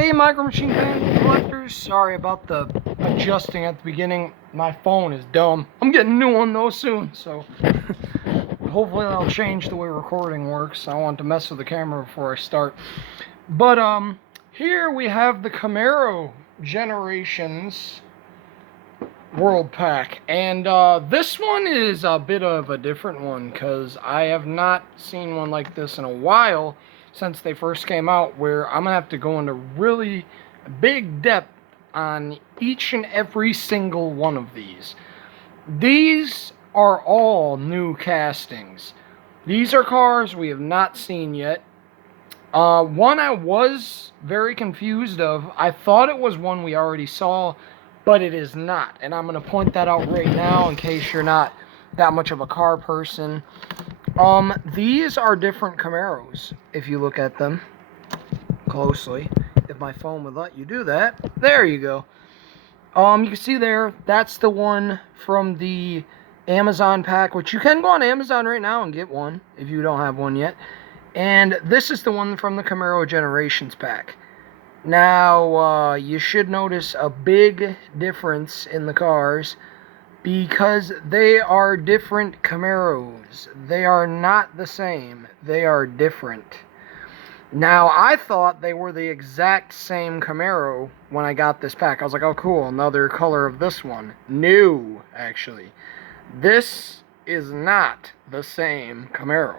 Hey Micro Machine fan collectors, sorry about the adjusting at the beginning. My phone is dumb. I'm getting a new one though soon, so hopefully that'll change the way recording works. I want to mess with the camera before I start. But here we have the Camaro Generations Worldpac, and this one is a bit of a different one because I have not seen one like this in a while since they first came out, where I'm gonna have to go into really big depth on each and every single one of these. These are all new castings. These are cars we have not seen yet. One I was very confused of. I thought it was one we already saw, but it is not. And I'm going to point that out right now in case you're not that much of a car person. These are different Camaros, if you look at them closely. If my phone would let you do that. There you go. You can see there, that's the one from the Amazon pack, which you can go on Amazon right now and get one if you don't have one yet. And this is the one from the Camaro Generations pack. Now, you should notice a big difference in the cars because they are different Camaros. They are not the same. They are different. Now, I thought they were the exact same Camaro when I got this pack. I was like, oh, cool, another color of this one. New, actually. This is not the same Camaro.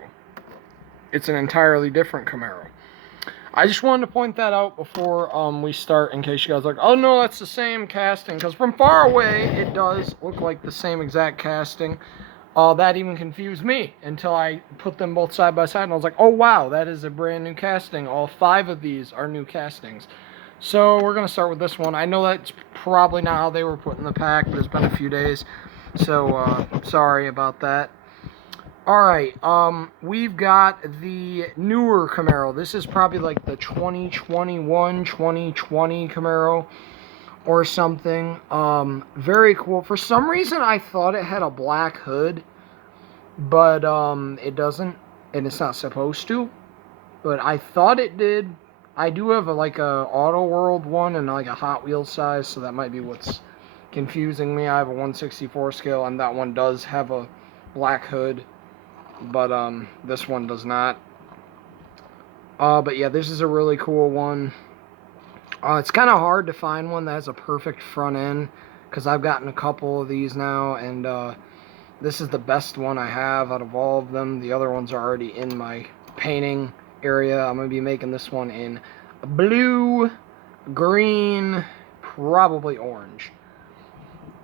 It's an entirely different Camaro. I just wanted to point that out before we start, in case you guys are like, oh no, that's the same casting. Because from far away, it does look like the same exact casting. That even confused me until I put them both side by side, and I was like, oh wow, that is a brand new casting. All 5 of these are new castings. So we're going to start with this one. I know that's probably not how they were put in the pack, but it's been a few days. So sorry about that. Alright, we've got the newer Camaro. This is probably like the 2021, 2020 Camaro or something. Very cool. For some reason, I thought it had a black hood, but it doesn't, and it's not supposed to. But I thought it did. I do have like a Auto World one and like a Hot Wheels size, so that might be what's confusing me. I have a 1/64 scale, and that one does have a black hood, but this one does not. But yeah, this is a really cool one. It's kind of hard to find one that has a perfect front end, because I've gotten a couple of these now, and this is the best one I have out of all of them. The other ones are already in my painting area. I'm going to be making this one in blue, green, probably orange.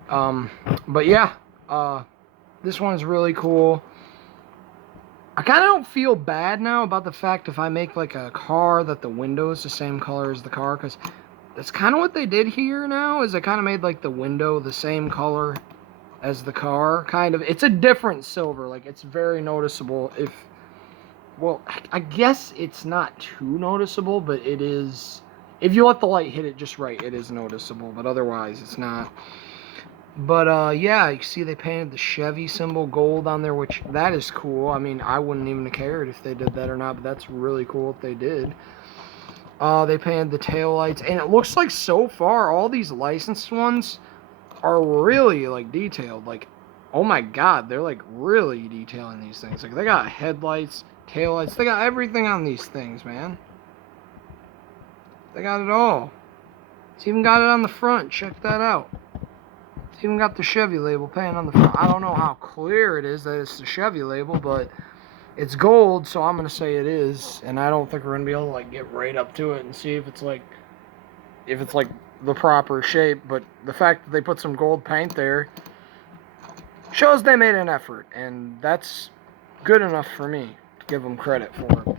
But yeah, this one is really cool. I kind of don't feel bad now about the fact if I make like a car that the window is the same color as the car, because that's kind of what they did here now, is they kind of made like the window the same color as the car, kind of. It's a different silver, like it's very noticeable. Well, I guess it's not too noticeable, but it is, if you let the light hit it just right, it is noticeable, but otherwise it's not. But, yeah, you see they painted the Chevy symbol gold on there, which, that is cool. I mean, I wouldn't even have cared if they did that or not, but that's really cool if they did. They painted the taillights, and it looks like so far, all these licensed ones are really, like, detailed. Like, oh my god, they're, like, really detailing these things. Like, they got headlights, taillights, they got everything on these things, man. They got it all. It's even got it on the front. Check that out. It's even got the Chevy label painted on the front. I don't know how clear it is that it's the Chevy label, but it's gold, so I'm going to say it is. And I don't think we're going to be able to like get right up to it and see if it's like the proper shape. But the fact that they put some gold paint there shows they made an effort, and that's good enough for me to give them credit for.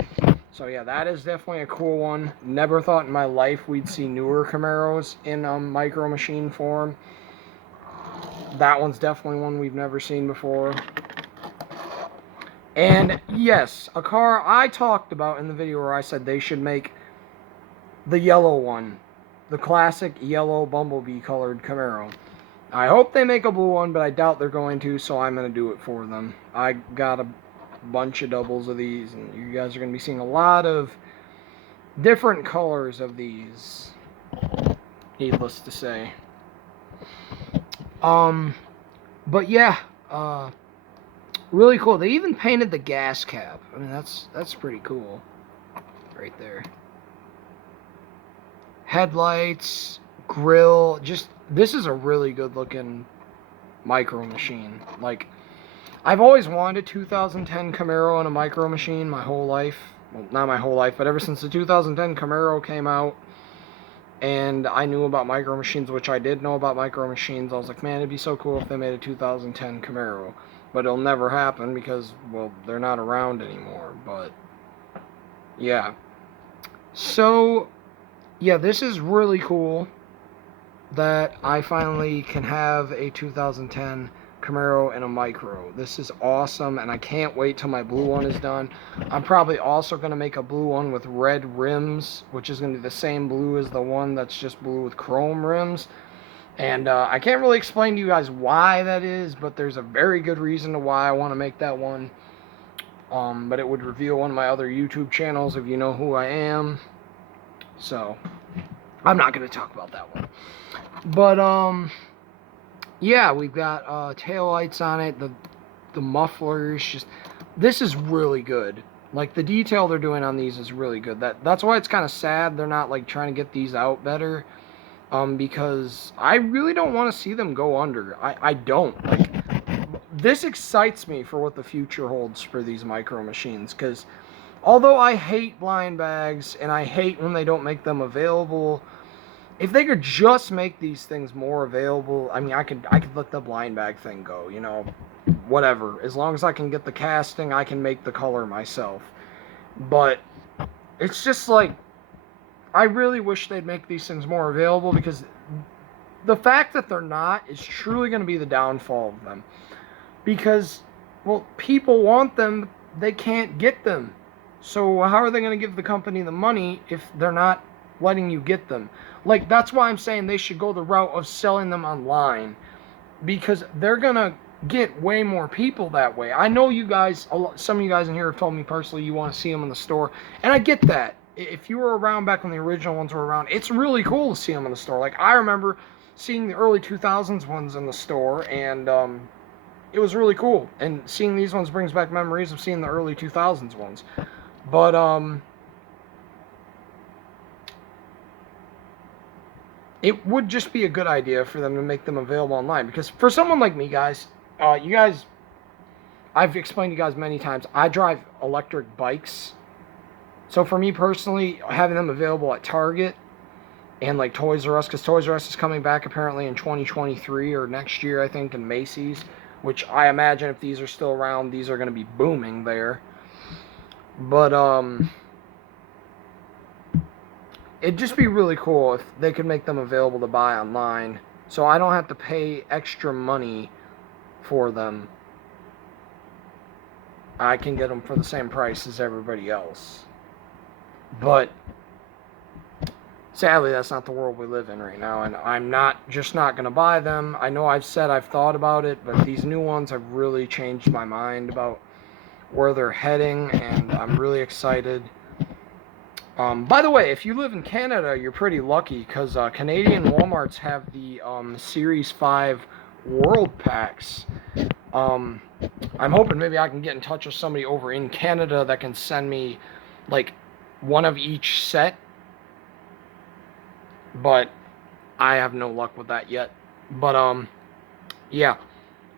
So yeah, that is definitely a cool one. Never thought in my life we'd see newer Camaros in Micro Machine form. That one's definitely one we've never seen before. And yes, a car I talked about in the video where I said they should make the yellow one. The classic yellow bumblebee colored Camaro. I hope they make a blue one, but I doubt they're going to, so I'm going to do it for them. I got a bunch of doubles of these, and you guys are going to be seeing a lot of different colors of these, needless to say. But yeah, really cool. They even painted the gas cap. I mean, that's pretty cool, right there. Headlights, grill, just this is a really good looking micro machine. Like, I've always wanted a 2010 Camaro and a micro machine my whole life. Well, not my whole life, but ever since the 2010 Camaro came out, and I knew about micro machines, which I did know about micro machines. I was like, man, it'd be so cool if they made a 2010 Camaro. But it'll never happen because, well, they're not around anymore. But, yeah. So, yeah, this is really cool that I finally can have a 2010 Camaro and a micro. This is awesome, and I can't wait till my blue one is done. I'm probably also going to make a blue one with red rims, which is going to be the same blue as the one that's just blue with chrome rims. And I can't really explain to you guys why that is, but there's a very good reason to why I want to make that one. But it would reveal one of my other YouTube channels if you know who I am. So, I'm not going to talk about that one. But, yeah, we've got tail lights on it, the mufflers, just, this is really good. Like, the detail they're doing on these is really good. That's why it's kind of sad they're not, like, trying to get these out better, because I really don't want to see them go under. I don't. Like, this excites me for what the future holds for these micro machines, because although I hate blind bags, and I hate when they don't make them available, if they could just make these things more available, I mean, I could let the blind bag thing go, you know, whatever. As long as I can get the casting, I can make the color myself. But it's just like, I really wish they'd make these things more available, because the fact that they're not is truly going to be the downfall of them. Because, well, people want them, they can't get them. So how are they going to give the company the money if they're not letting you get them? Like, that's why I'm saying they should go the route of selling them online, because they're gonna get way more people that way. I know you guys, some of you guys in here have told me personally you want to see them in the store, and I get that. If you were around back when the original ones were around, it's really cool to see them in the store. Like, I remember seeing the early 2000s ones in the store, and it was really cool. And seeing these ones brings back memories of seeing the early 2000s ones. But it would just be a good idea for them to make them available online. Because for someone like me, guys, you guys, I've explained to you guys many times, I drive electric bikes. So for me personally, having them available at Target and like Toys R Us, because Toys R Us is coming back apparently in 2023 or next year, I think, and Macy's, which I imagine if these are still around, these are going to be booming there. But, it'd just be really cool if they could make them available to buy online, so I don't have to pay extra money for them. I can get them for the same price as everybody else. But sadly, that's not the world we live in right now, and I'm just not going to buy them. I know I've said I've thought about it, but these new ones have really changed my mind about where they're heading, and I'm really excited. By the way, if you live in Canada, you're pretty lucky, because Canadian Walmarts have the Series 5 Worldpacs. I'm hoping maybe I can get in touch with somebody over in Canada that can send me, like, one of each set. But I have no luck with that yet. But, yeah.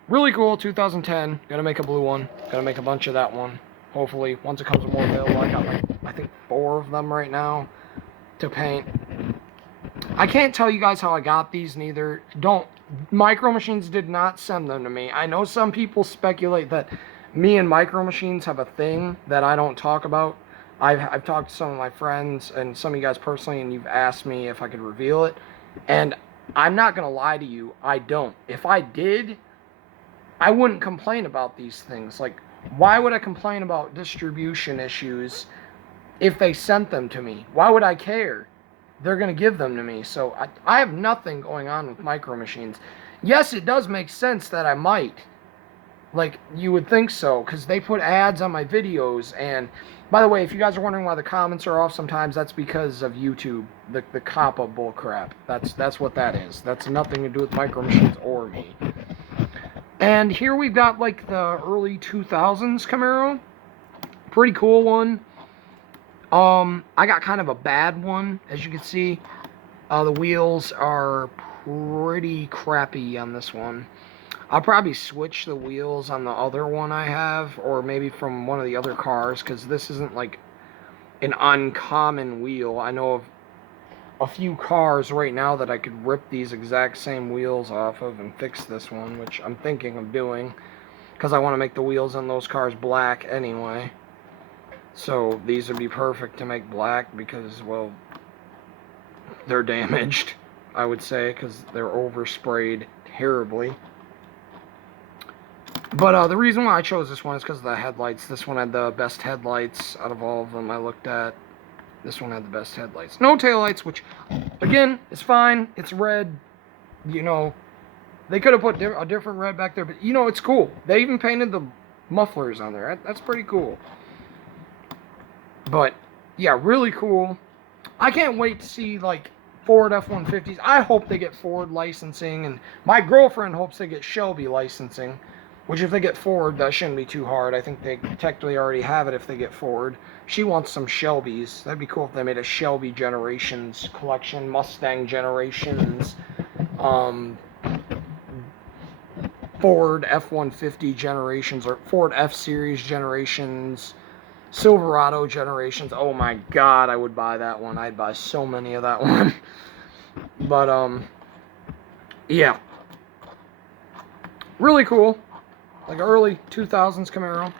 Really cool, 2010. Gonna make a blue one. Gonna make a bunch of that one. Hopefully, once it comes more available. I got, like, I think 4 of them right now to paint. I can't tell you guys how I got these, neither. Micro Machines did not send them to me. I know some people speculate that me and Micro Machines have a thing that I don't talk about. I've talked to some of my friends and some of you guys personally, and you've asked me if I could reveal it. And I'm not going to lie to you, I don't. If I did, I wouldn't complain about these things. Like, why would I complain about distribution issues if they sent them to me? Why would I care? They're going to give them to me. So I have nothing going on with Micro Machines. Yes, it does make sense that I might. Like, you would think so, because they put ads on my videos, and By the way, if you guys are wondering why the comments are off sometimes, that's because of YouTube, the COPPA bullcrap. That's what that is. That's nothing to do with Micro Machines or me. And here we've got like the early 2000s Camaro. Pretty cool one. I got kind of a bad one, as you can see. The wheels are pretty crappy on this one. I'll probably switch the wheels on the other one I have, or maybe from one of the other cars, because this isn't like an uncommon wheel. I know of a few cars right now that I could rip these exact same wheels off of and fix this one, which I'm thinking of doing, because I want to make the wheels on those cars black anyway. So these would be perfect to make black because, well, they're damaged, I would say, because they're oversprayed terribly. But the reason why I chose this one is because of the headlights. This one had the best headlights out of all of them I looked at. This one had the best headlights. No taillights, which, again, is fine. It's red. You know, they could have put a different red back there, but, you know, it's cool. They even painted the mufflers on there. That's pretty cool. But, yeah, really cool. I can't wait to see, like, Ford F-150s. I hope they get Ford licensing, and my girlfriend hopes they get Shelby licensing. Which, if they get Ford, that shouldn't be too hard. I think they technically already have it if they get Ford. She wants some Shelbys. That'd be cool if they made a Shelby Generations collection, Mustang Generations, Ford F-150 Generations, or Ford F-Series Generations, Silverado Generations. Oh my God, I would buy that one. I'd buy so many of that one. But, yeah. Really cool. Like early 2000s Camaro.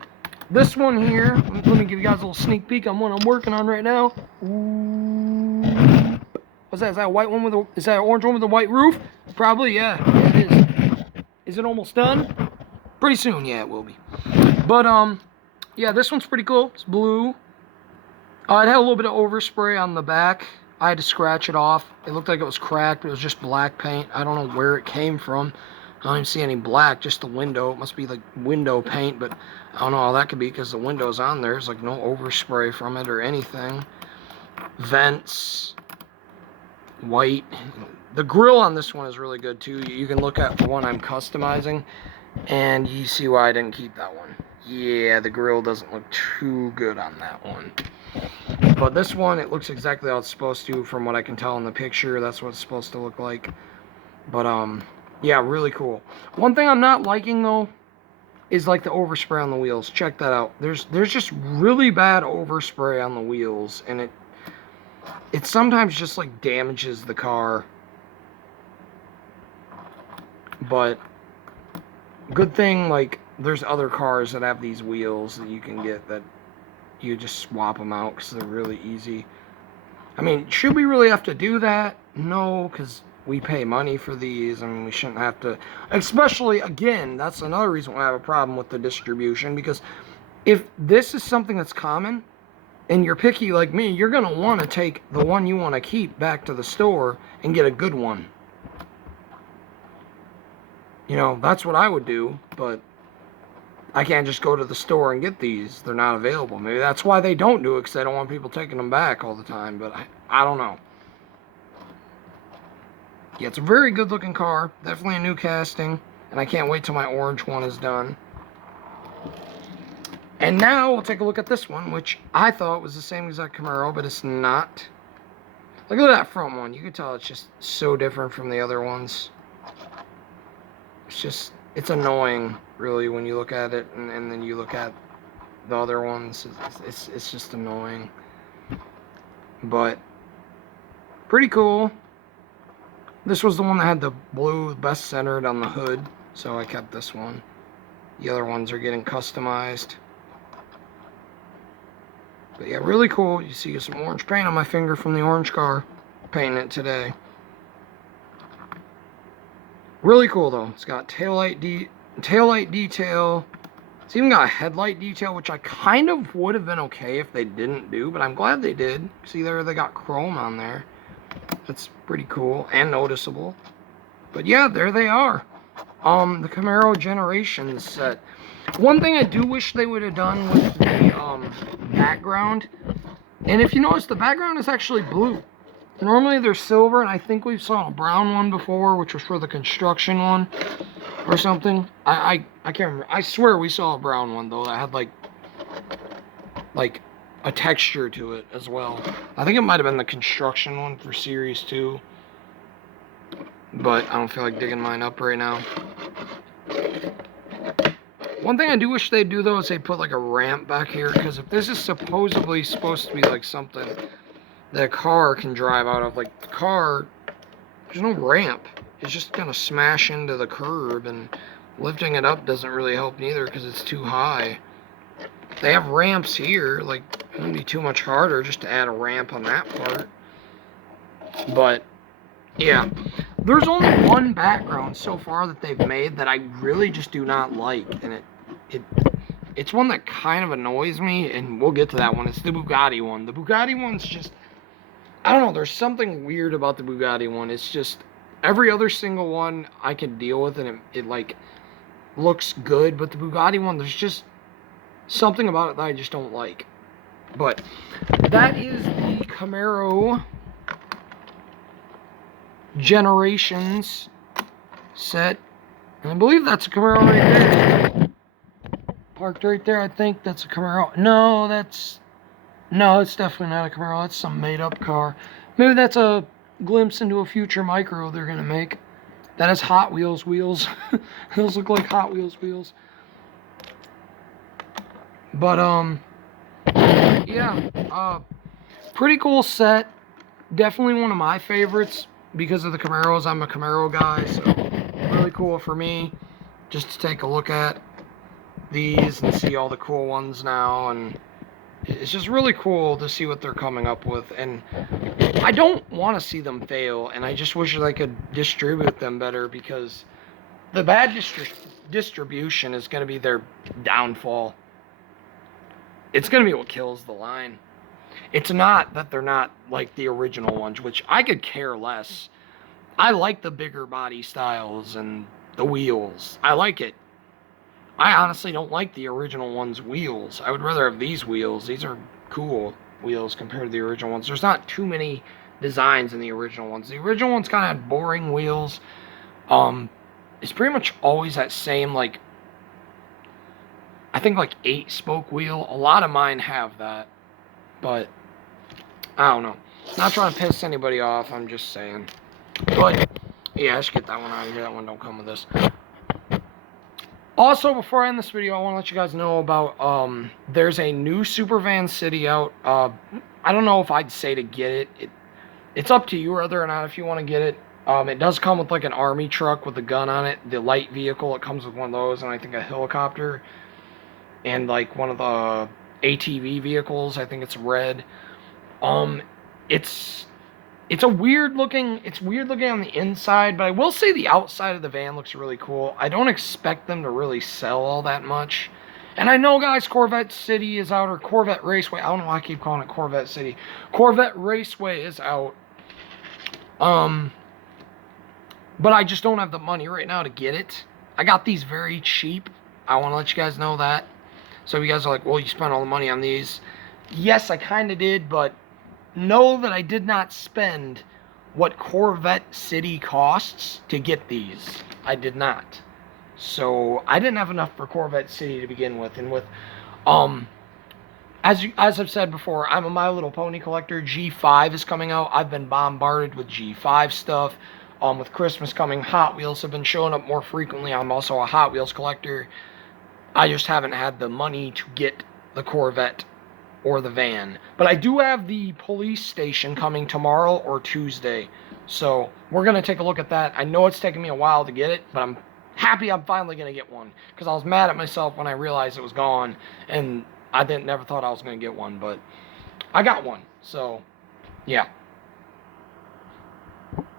This one here, let me give you guys a little sneak peek on what I'm working on right now. Ooh. What's that? Is that a white one with a, is that an orange one with a white roof? Probably, yeah. Yeah, it is. Is it almost done? Pretty soon, yeah, it will be. But, yeah, this one's pretty cool. It's blue. It had a little bit of overspray on the back. I had to scratch it off. It looked like it was cracked, but it was just black paint. I don't know where it came from. I don't even see any black, just the window. It must be like window paint, but I don't know how that could be because the window's on there. There's like no overspray from it or anything. Vents, white. The grill on this one is really good too. You can look at the one I'm customizing, and you see why I didn't keep that one. Yeah, the grill doesn't look too good on that one. But this one, it looks exactly how it's supposed to from what I can tell in the picture. That's what it's supposed to look like. But, yeah, really cool. One thing I'm not liking, though, is like the overspray on the wheels. Check that out. There's just really bad overspray on the wheels, and it sometimes just like damages the car. But good thing, like, there's other cars that have these wheels that you can get that you just swap them out because they're really easy. I mean, should we really have to do that? No, because we pay money for these. I mean, we shouldn't have to. Especially, again, that's another reason why I have a problem with the distribution. Because if this is something that's common, and you're picky like me, you're going to want to take the one you want to keep back to the store and get a good one. You know, that's what I would do, but I can't just go to the store and get these. They're not available. Maybe that's why they don't do it, because they don't want people taking them back all the time, but I don't know. Yeah, it's a very good looking car. Definitely a new casting. And I can't wait till my orange one is done. And now we'll take a look at this one, which I thought was the same exact Camaro, but it's not. Look at that front one. You can tell it's just so different from the other ones. It's just, it's annoying, really, when you look at it, and then you look at the other ones. It's just annoying. But, pretty cool. This was the one that had the blue best centered on the hood, so I kept this one. The other ones are getting customized. But yeah, really cool. You see some orange paint on my finger from the orange car. Painting it today. Really cool though. It's got taillight detail. It's even got a headlight detail, which I kind of would have been okay if they didn't do, but I'm glad they did. See there, they got chrome on there. That's pretty cool and noticeable. But yeah, there they are. The Camaro Generations set. One thing I do wish they would have done with the background. And if you notice, the background is actually blue. Normally they're silver, and I think we saw a brown one before, which was for the construction one or something. I can't remember. I swear we saw a brown one, though, that had, like a texture to it as well. I think it might have been the construction one for Series 2. But I don't feel like digging mine up right now. One thing I do wish they'd do, though, is they put like a ramp back here, because if this is supposedly supposed to be like something that a car can drive out of, like the car, there's no ramp. It's just gonna smash into the curb, and lifting it up doesn't really help neither because it's too high. They have ramps here, like it wouldn't be too much harder just to add a ramp on that part. But yeah, there's only one background so far that they've made that I really just do not like, and it's one that kind of annoys me, and we'll get to that one. It's the Bugatti one. The Bugatti one's just, I don't know, there's something weird about the Bugatti one. It's just, every other single one I can deal with, and it like looks good, but the Bugatti one, there's just something about it that I just don't like. But that is the Camaro Generations set, and I believe that's a Camaro right there. Parked right there, I think that's a Camaro. No, it's definitely not a Camaro. That's some made-up car. Maybe that's a glimpse into a future micro they're gonna make. That has Hot Wheels wheels. Those look like Hot Wheels wheels. But yeah, pretty cool set. Definitely one of my favorites because of the Camaros. I'm a Camaro guy, so really cool for me just to take a look at these and see all the cool ones now, and it's just really cool to see what they're coming up with. And I don't want to see them fail, and I just wish that I could distribute them better, because the bad distribution is going to be their downfall. It's going to be what kills the line. It's not that they're not like the original ones, which I could care less. I like the bigger body styles and the wheels. I like it. I honestly don't like the original ones' wheels. I would rather have these wheels. These are cool wheels compared to the original ones. There's not too many designs in the original ones. The original ones kind of had boring wheels. It's pretty much always that same, like, I think like 8-spoke wheel. A lot of mine have that, but I don't know. Not trying to piss anybody off, I'm just saying. But yeah, I should get that one out of here. That one don't come with this. Also, before I end this video, I want to let you guys know about, there's a new Supervan City out. I don't know if I'd say to get it. It's up to you whether or not if you want to get it. It does come with like an army truck with a gun on it. The light vehicle, it comes with one of those, and I think a helicopter. And like one of the ATV vehicles, I think it's red. It's weird looking on the inside, but I will say the outside of the van looks really cool. I don't expect them to really sell all that much. And I know, guys, Corvette City is out, or Corvette Raceway. I don't know why I keep calling it Corvette City. Corvette Raceway is out. But I just don't have the money right now to get it. I got these very cheap. I want to let you guys know that. So you guys are like, well, you spent all the money on these. Yes, I kind of did, but know that I did not spend what Corvette City costs to get these. I did not. So I didn't have enough for Corvette City to begin with. And with, as I've said before, I'm a My Little Pony collector. G5 is coming out. I've been bombarded with G5 stuff. With Christmas coming, Hot Wheels have been showing up more frequently. I'm also a Hot Wheels collector. I just haven't had the money to get the Corvette or the van. But I do have the police station coming tomorrow or Tuesday. So we're going to take a look at that. I know it's taken me a while to get it, but I'm happy I'm finally going to get one. Because I was mad at myself when I realized it was gone. And I never thought I was going to get one. But I got one. So, yeah.